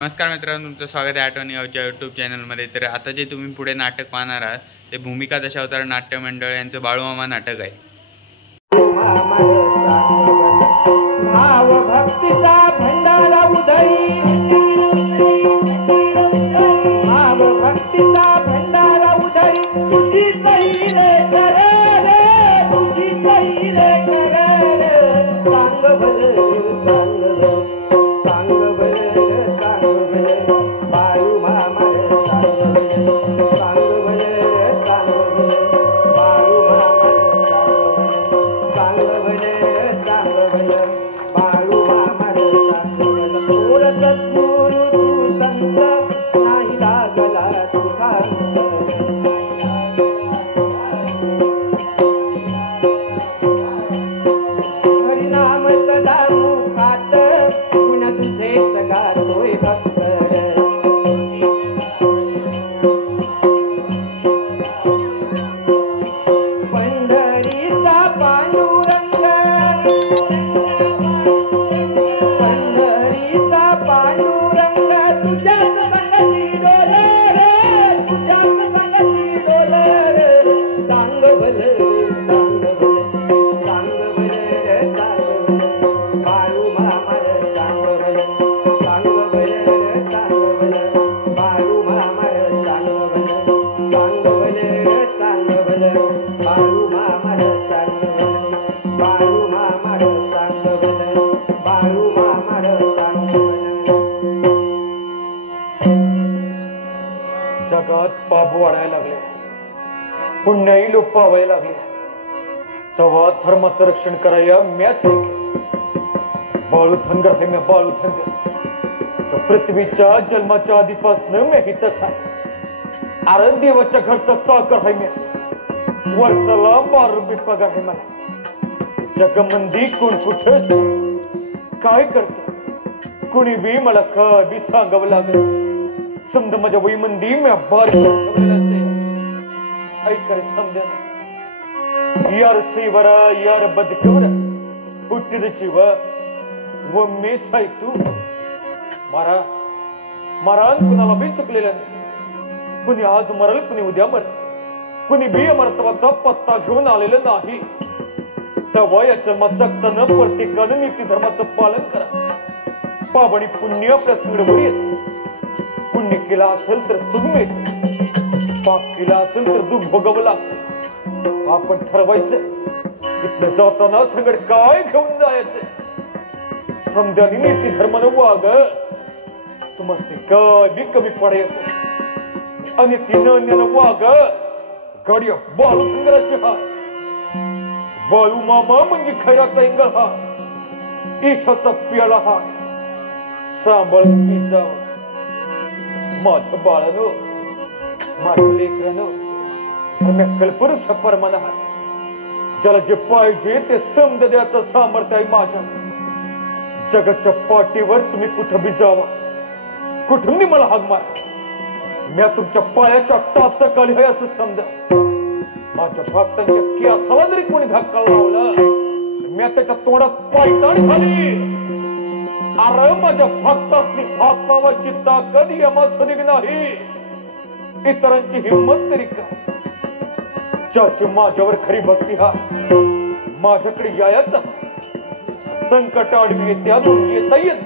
नमस्कार मित्रांनो, तुमचं स्वागत आहे आठवणी गावच्या यूट्यूब चॅनलमध्ये। तर आता जे तुम्ही पुढे नाटक पाहणार आहात ते भूमिका दशावतार नाट्य मंडळ यांचं बाळूमामा नाटक आहे। भाव भक्तीचा भंडारा उधळी, भाव भक्तीचा भंडारा उधळी, तुझी पहिले कर रे, तुझी पहिले कर रे, सांग भले सांग भले सांग भले बाळू मामा सांग भले सांग भले बाळू मामा सांग भले सांग भले बाळू मामा सांग भले थोर सद्गुरु तू संत नाही लागला तुझा हरिनाम सदा मुखात गुण तुझे सगातोय भक्त पंढरीचा पांडुरंग, पंढरीचा पांडुरंग तुझ्याच संगती डोले रे, तुझ्याच संगती डोले रे, सांग भले सांग भले सांग भले रे सांग भले बाळू मामा रे सांग भले सांग भले रे सांग भले बाळू मामा रे सांग भले सांग भले रे सांग भले बाळू मामा रे सांग भले बाळू मामा रे सांग भले बाळू मामा रे सांग भले। जगात पाप वाढायला लागले, पुण्याही लोक पावायला लागले, तेव्हा धर्माचं रक्षण करायला म्याच बाळूथंगर आहे, मी बाळूथंगर पृथ्वीच्या जन्माच्या आधीपासून मी हितच आहे। अरे देवाच्या घरचा साकर आहे, मी वर्षाला 12 रुपये पगार आहे मला। जगमंदी कोण कुठे काय करत कुणी बी मला कधी सांगावं लागेल। समजा माझ्या वही मंदी मी बार ऐकर समजा यार सेवरा यार बदकवर पुट्टिद चिव व मी सायतू मारा मारान कुणाला बी चुकलेला नाही। कुणी आज मरल, कुणी उद्या मरल, कुणी बी अमरत्वाचा पत्ता घेऊन आलेलं नाही। तेव्हा या जन्माचं प्रत्येकानं नीती धर्माचं पालन करा। पाप आणि पुण्य आपल्या संगडवर येत। पुण्य केला असेल तर सुख मिळते, पाप केला असेल तर दुःख भोगावं लागतं। आपण ठरवायचं इथं जाताना संगड काय घेऊन जायचं। समजानी नीती धर्मानं वाग, तुम्हाला काय बी कमी पडायचं आणि तिनं वाग गाडी बाळू संगराची हा बाळू मामा म्हणजे खऱ्याचा इंग हा ईशाचा प्याला हा सांभाळून पी जावं माझं बाळानो माझं लेकरानो। कल्पवृक्ष परमाना ज्याला जे पाहिजे ते समज द्यायचं सामर्थ्य आहे माझ्या। जगाच्या पाठीवर तुम्ही कुठं बी जावा, कुठून मला हाक मार, मी तुमच्या पायाच्या टाचा खाली आहे असं समजा। माझ्या भक्तांच्या केसाला जरी कोणी धक्का लावला मी त्याच्या तोंडात पायताण खाली। अरे माझ्या भक्तांनी आत्मावाची ताकद यमासनिक नाही, इतरांची हिंमत तरी का। ज्याची माझ्यावर खरी भक्ती हा माझ्याकडे यायचा, संकट आडवी त्यातून येता येत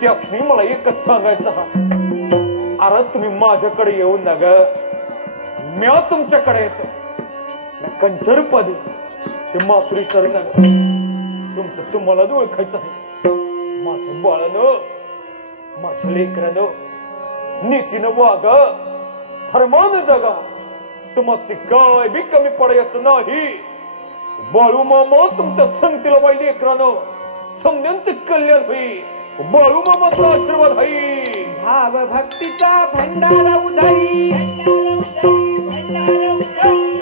त्यातनी मला एकच सांगायचं हा, अरे तुम्ही माझ्याकडे येऊ नका, म्या तुमच्याकडे येतो। कंचर पदी ते मासुरी करू नका, तुमचं तुम्हाला ओळखायचं आहे। माझं बाळानं माझ्या लेकरानं नीतीनं वागा, धर्मानं जगा, तुम्हाला काय बी कमी पडायचं नाही। बाळू मामा तुमच्या संगतीला बाई लेकरानं समजांचं कल्याण होई, बाळू मामाचा आशीर्वाद आहे। भाव भक्तीचा भंडारा उधळी,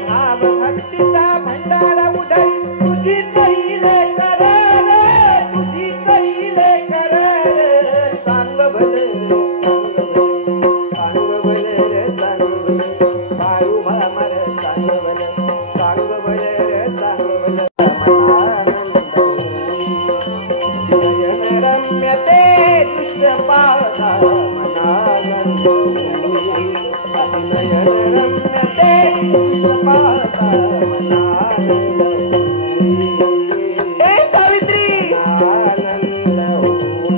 भाव भक्तीचा भंडारा उधळी, तुझी पहिले कर रे, तुझी पहिले कर रे, सांग भले सांग भले रे सांग भले बाळू मामा रे सांग भले सांग भले रे सांग भले रम्य ते दृश्य पाहता मनानंद होई अतिनयन रम्यते पाहता मनानंद होई ए सावित्री आनंद होई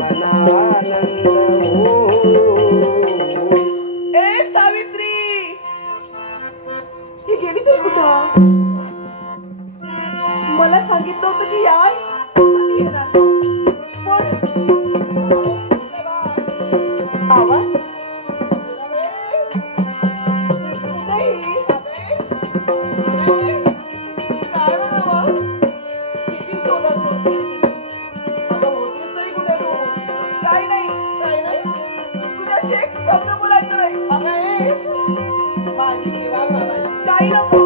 मनानंद होई ए सावित्री ही गेली तरी कुठं मला सांगितलं होतं की यार आवाज काय नाही तुझ्याशी एक शब्द बोलायचं नाही माझी काही नको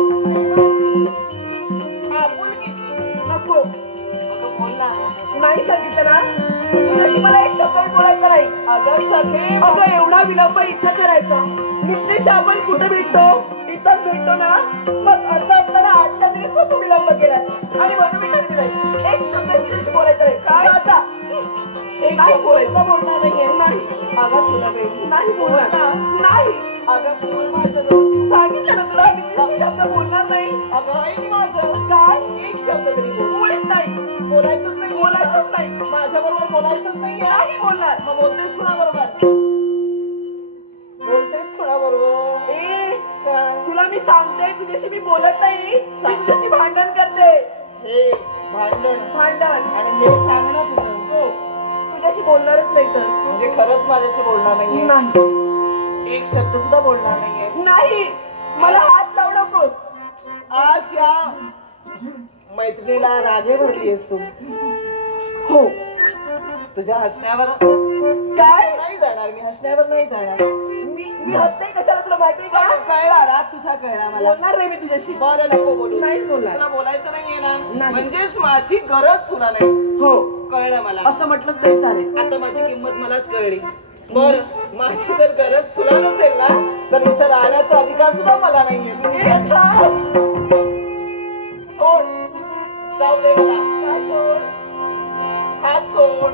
नको नाही सांगितलं ना तुझ्याशी मला एक शब्द बोलायचं नाही अगं सखे अगं एवढा विलंब इथं करायचा नित्य आपण कुठे भेटतो इथंच भेटतो ना मग असं असताना 8 दिवस तू विलंब केलाय आणि म्हणून मी ठरविलंय एक शब्द तुझ्याशी बोलायचं नाही काय आता एक काय बोलायचं बोलणार नाहीये नाही अगं तुला नाही बोलणार नाही अगं बोल माझं सांगितलं ना तुला मी शब्द बोलणार नाही अगं ऐक माझं काय एक शब्द तरी बोलत नाही बोलायचंच नाही माझ्या बरोबर बोलायचंच नाही नाही बोलणार मग बोलतेस कोणाबरोबर तुला मी सांगते तुझ्याशी मी बोलत नाही मी तुझ्याशी भांडण करते हे भांडण आणि हे सांगणं तुझं तुझ्याशी बोलणारच नाही तर म्हणजे खरंच माझ्याशी बोलणार नाहीये नाही एक शब्द सुद्धा बोलणार नाहीये नाही मला हात लावू नकोस आज या मैत्रिणीला रागे भरलीयस तू हो तुझ्या हसण्यावर काय नाही जाणार मी हसण्यावर नाही जाणार मी हसते कशाला तुला माहिती का कळला राग तुझा कळला मला बोलणार नाही मी तुझ्याशी बरं नको बोलू नाही बोलणार तुला बोलायचं नाहीये ना म्हणजेच माझी गरज तुला नाही हो कळलं मला असं म्हटलं तरी चालेल आता माझी किंमत मलाच कळली बर माझी जर गरज तुला नसेल ना तर इथं राहण्याचा अधिकार सुद्धा मला नाहीये सोड जाऊ दे मला हात सोड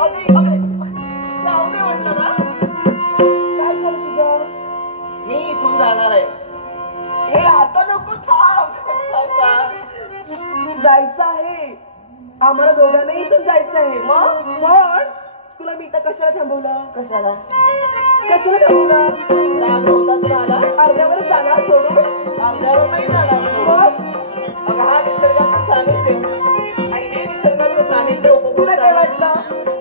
अगदी जाऊ दे म्हटलं ना काय झालं तुझं मी इथून जाणार आहे हे आता नको थांब जायचं आहे आम्हाला दोघांनाही इथून जायचं आहे मग पण तुला मी इथं कशाला थांबवलं कशाला थांबवलं राग होता तुला अर्ध्यावर जाणार सोडून अर्ध्यावर नाही जाणार मग अगं हा निसर्गाचं सानिध्य आणि हे निसर्गाचं सानिध्य तुला काय वाटलं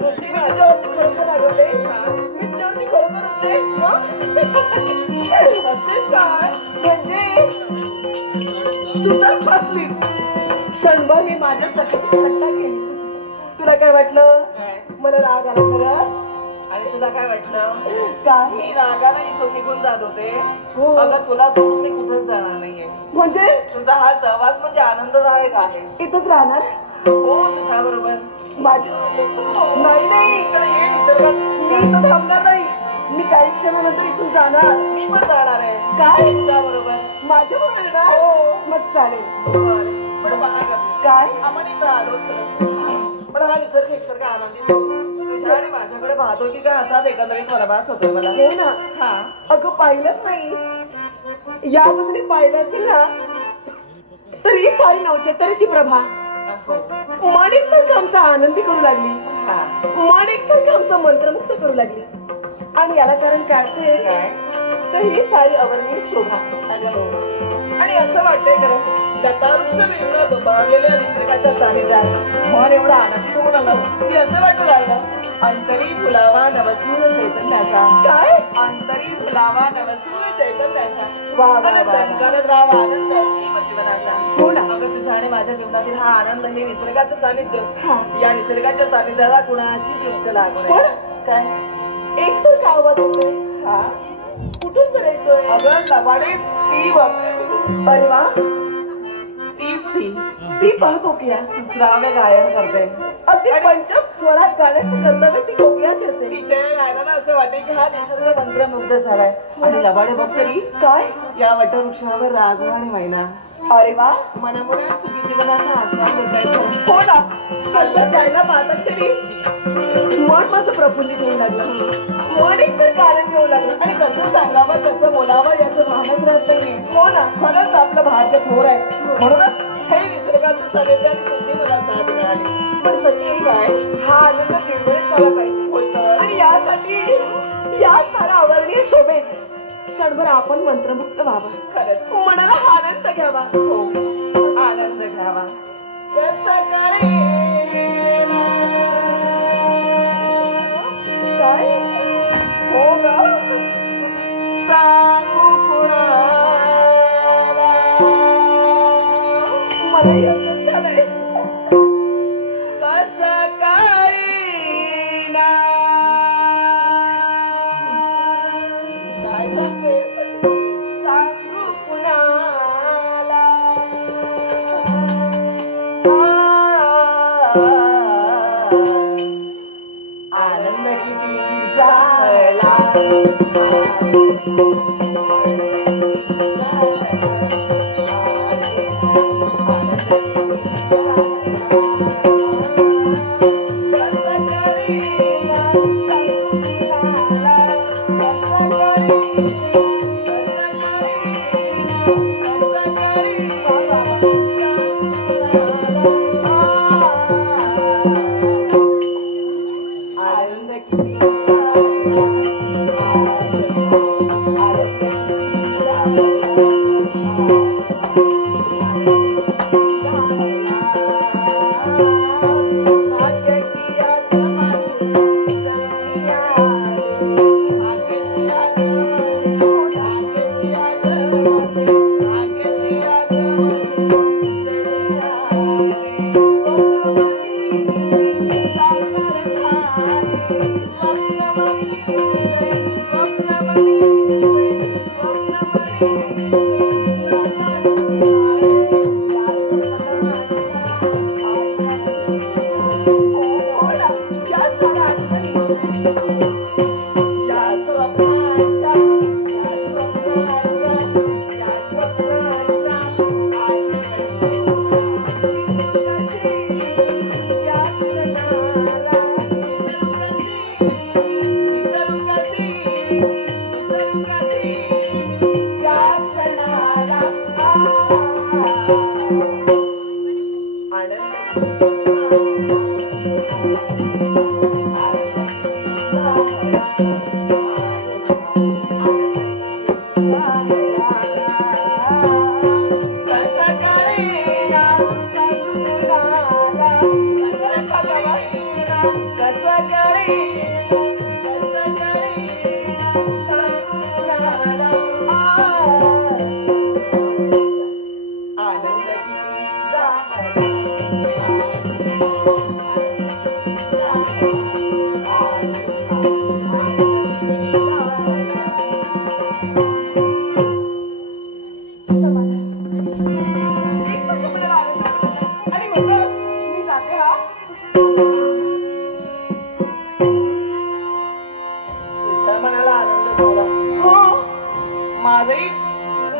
तुझी माझ्यावरती खरोखर रागवते मी तुझ्यावरती खरोखर होते काय म्हणजे तू तर फसलीस क्षणभर मी माझ्या सखीची थट्टा केली तुला काय वाटलं मला राग आला खरं आणि तुला काय वाटलं काही रागाने इथून निघून जात होते अगं तुला सोडून मी कुठेच जाणार नाहीये म्हणजे तुझा हा सहवास म्हणजे आनंददायक आहे इथंच राहणार हो तुझ्या बरोबर माझ्या नाही इकडे ये निसर्गात मी इथं थांबणार नाही मी काही क्षणानंतर इथून जाणार मी पण जाणार आहे काय तुझ्या बरोबर माझ्या बरोबर ना हो मग चालेल पण काय आपण इथं आलो पण हा निसर्ग एकसारखा आनंदित तुझ्या आणि माझ्याकडे पाहतो की काय असाच एकंदरीत बरबाद होतोय मला हो ना हा अगं पाहिलंच नाही यामध्ये पाहिलं असेल ना तरी सारी नवचेतनाची प्रभा मन एकसारखं आमचा आनंदी करू लागली मन एकसारखं आमचं मंत्रमुक्त करू लागली आणि याला कारण काय असेल तर ही सारी अवर्णीय शोभा आणि असं वाटतंय खरं लतावृक्ष वेगळं बबारलेल्या निसर्गाच्या सानिध्यात मन एवढं आनंदित होऊन आलं की असं वाटू लागलं अंतरी फुलावा नवसूर चैतन्याचा काय अंतरी फुलावा नवसूर चैतन्याचा संकलत राहावा आनंद जीवनाचा हो ना अगं तुझा आणि माझ्या जीवनातील हा आनंद हे निसर्गाचं सानिध्य या निसर्गाच्या सानिध्याला कुणाची दृष्ट लागू काय एक तर का आवाज होतोय हा कुठून तर येतोय अगं लबाडे ती बघ अरे वा ती पण कोकिया सुसरावे गायन करते अगदी पंच स्वरात गाण्याचं कर्तव्य ती कोकिया करते तिच्या गायनाला असं वाटेल की हा निसर्ग मंत्रमुग्ध झालाय आणि लबाडे बघ तरी काय या वटवृक्षावर राघव आणि मैना अरे वा मनामुळे चुकीची मनाचा आस्वाद देतायचं. हो ना कसं जायला पाहताक्षणी मन माझं प्रफुल्लित होऊ लागलं. मन एकतर कारण घेऊ लागलं आणि कसं सांगावं कसं बोलावं याचं भानच राहत नाही. हो ना खरंच आपलं भाग्य थोर आहे. म्हणूनच हे निसर्गाचं सानिध्य आणि तुझी मला साथ मिळाली. पण सगळी काय हा आनंद निर्मळीत झाला पाहिजे होतं आणि यासाठी या सारा अवर्णीय शोभेत क्षणभर आपण मंत्रमुक्त व्हावं. खरंच मनाला आनंद घ्यावा. हो आनंद घ्यावा. कसं करेना काय हो ग सांगू कुणाला मला येतच झालंय. कसं करेना काय सांगू कुणाला आनंद किती झाला.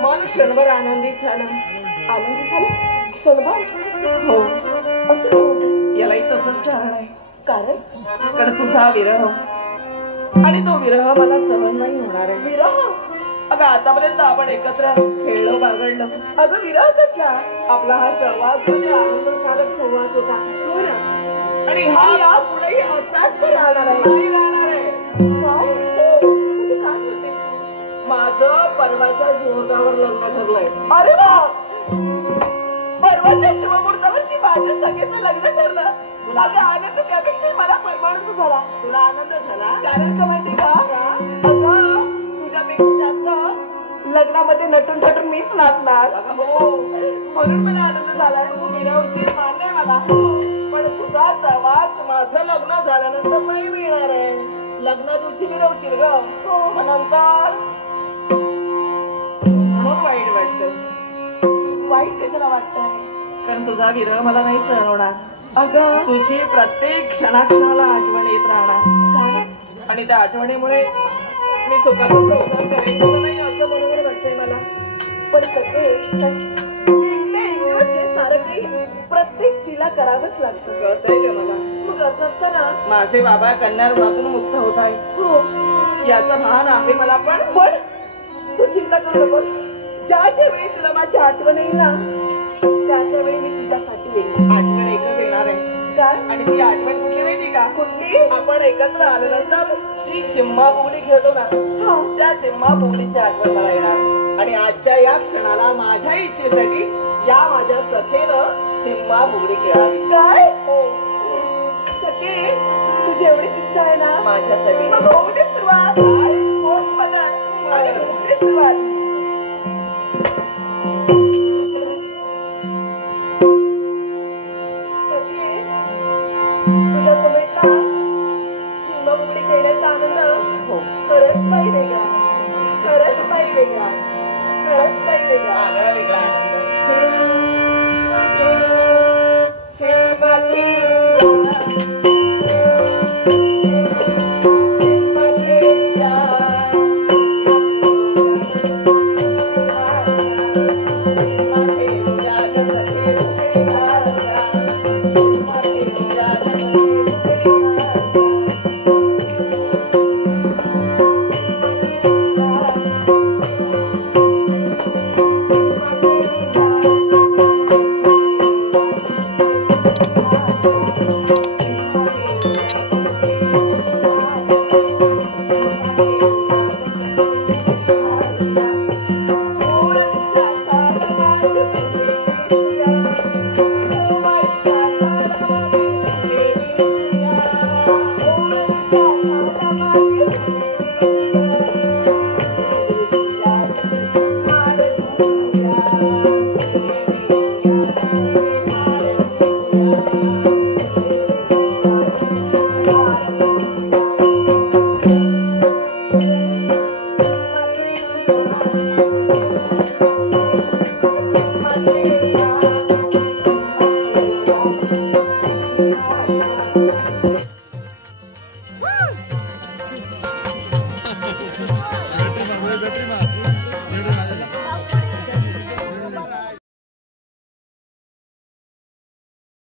मन क्षणभर आनंदित झालं. आनंदित झालं क्षणभर. हो यालाही तसंच कारण आहे. कारण तुझा विरह आणि तो विरह मला सहन नाही होणार आहे. विरह अगं आतापर्यंत आपण एकत्र खेळलो बागडलो. अगं विरह कसला आपला हा सहवास म्हणजे आनंदकारक सहवास होता. आणि हा या पुढेही असाच राहणार आहे. नाही राहणार आहे. माझं परवाच्या शुभकावर लग्न ठरलंय. अरे वा परवाच्या शुभमुहूर्तावर ती माझ्या सगळ्यांचं लग्न ठरलं. तुला आनंद त्यापेक्षा मला परमाणू झाला. तुला आनंद झाला कारण का माहिती का तुझ्यापेक्षा जास्त लग्नामध्ये नटून ठटून मीच नाचणार. हो म्हणून मला आनंद झालाय. तू विरवशील मान्य मला. पण तुझा सहवास माझं लग्न झाल्यानंतर नाही मिळणार आहे. लग्ना दिवशी विरवशील ग. नंतर मग वाईट वाटत. वाईट कशाला वाटतंय कारण तुझा विरह मला नाही सहन होणार. अगं तुझी प्रत्येक क्षणाक्षणाला आठवण येत राहणार आणि त्या आठवणीमुळे मी सुखाचा संसार करायचं नाही असं बरोबर वाटतंय मला. पण सगळे करावंच लागतं. कळतंय का मला? मग असं असतं ना. माझे बाबा कन्या ऋणातून मुक्त होत आहे. हो. याचं भान आहे मला. पण तू चिंता करू नको. ज्याच्या वेळी तुला माझी आठवण येईल ना त्याच्या वेळी मी तुझ्यासाठी येईल. आठवण एकच येणार आहे. काय? आणि ती आठवण कुठली माहिती का? कुठली? आपण एकत्र आल्यानंतर जी चिम्मा बोगडी खेळतो ना, त्या चिम्मा बोगडीची आठवण मला येणार. आणि आजच्या या क्षणाला माझ्या इच्छेसाठी या माझ्या सखेनं चिम्मा बोगडी खेळावी. काय? हो. सखे, तुझी एवढीच इच्छा आहे ना माझ्यासाठी. मग होऊदे सुरुवात. कोण पदार्थ आणि होऊदे सुरुवात. आगळा वेगळा आनंद.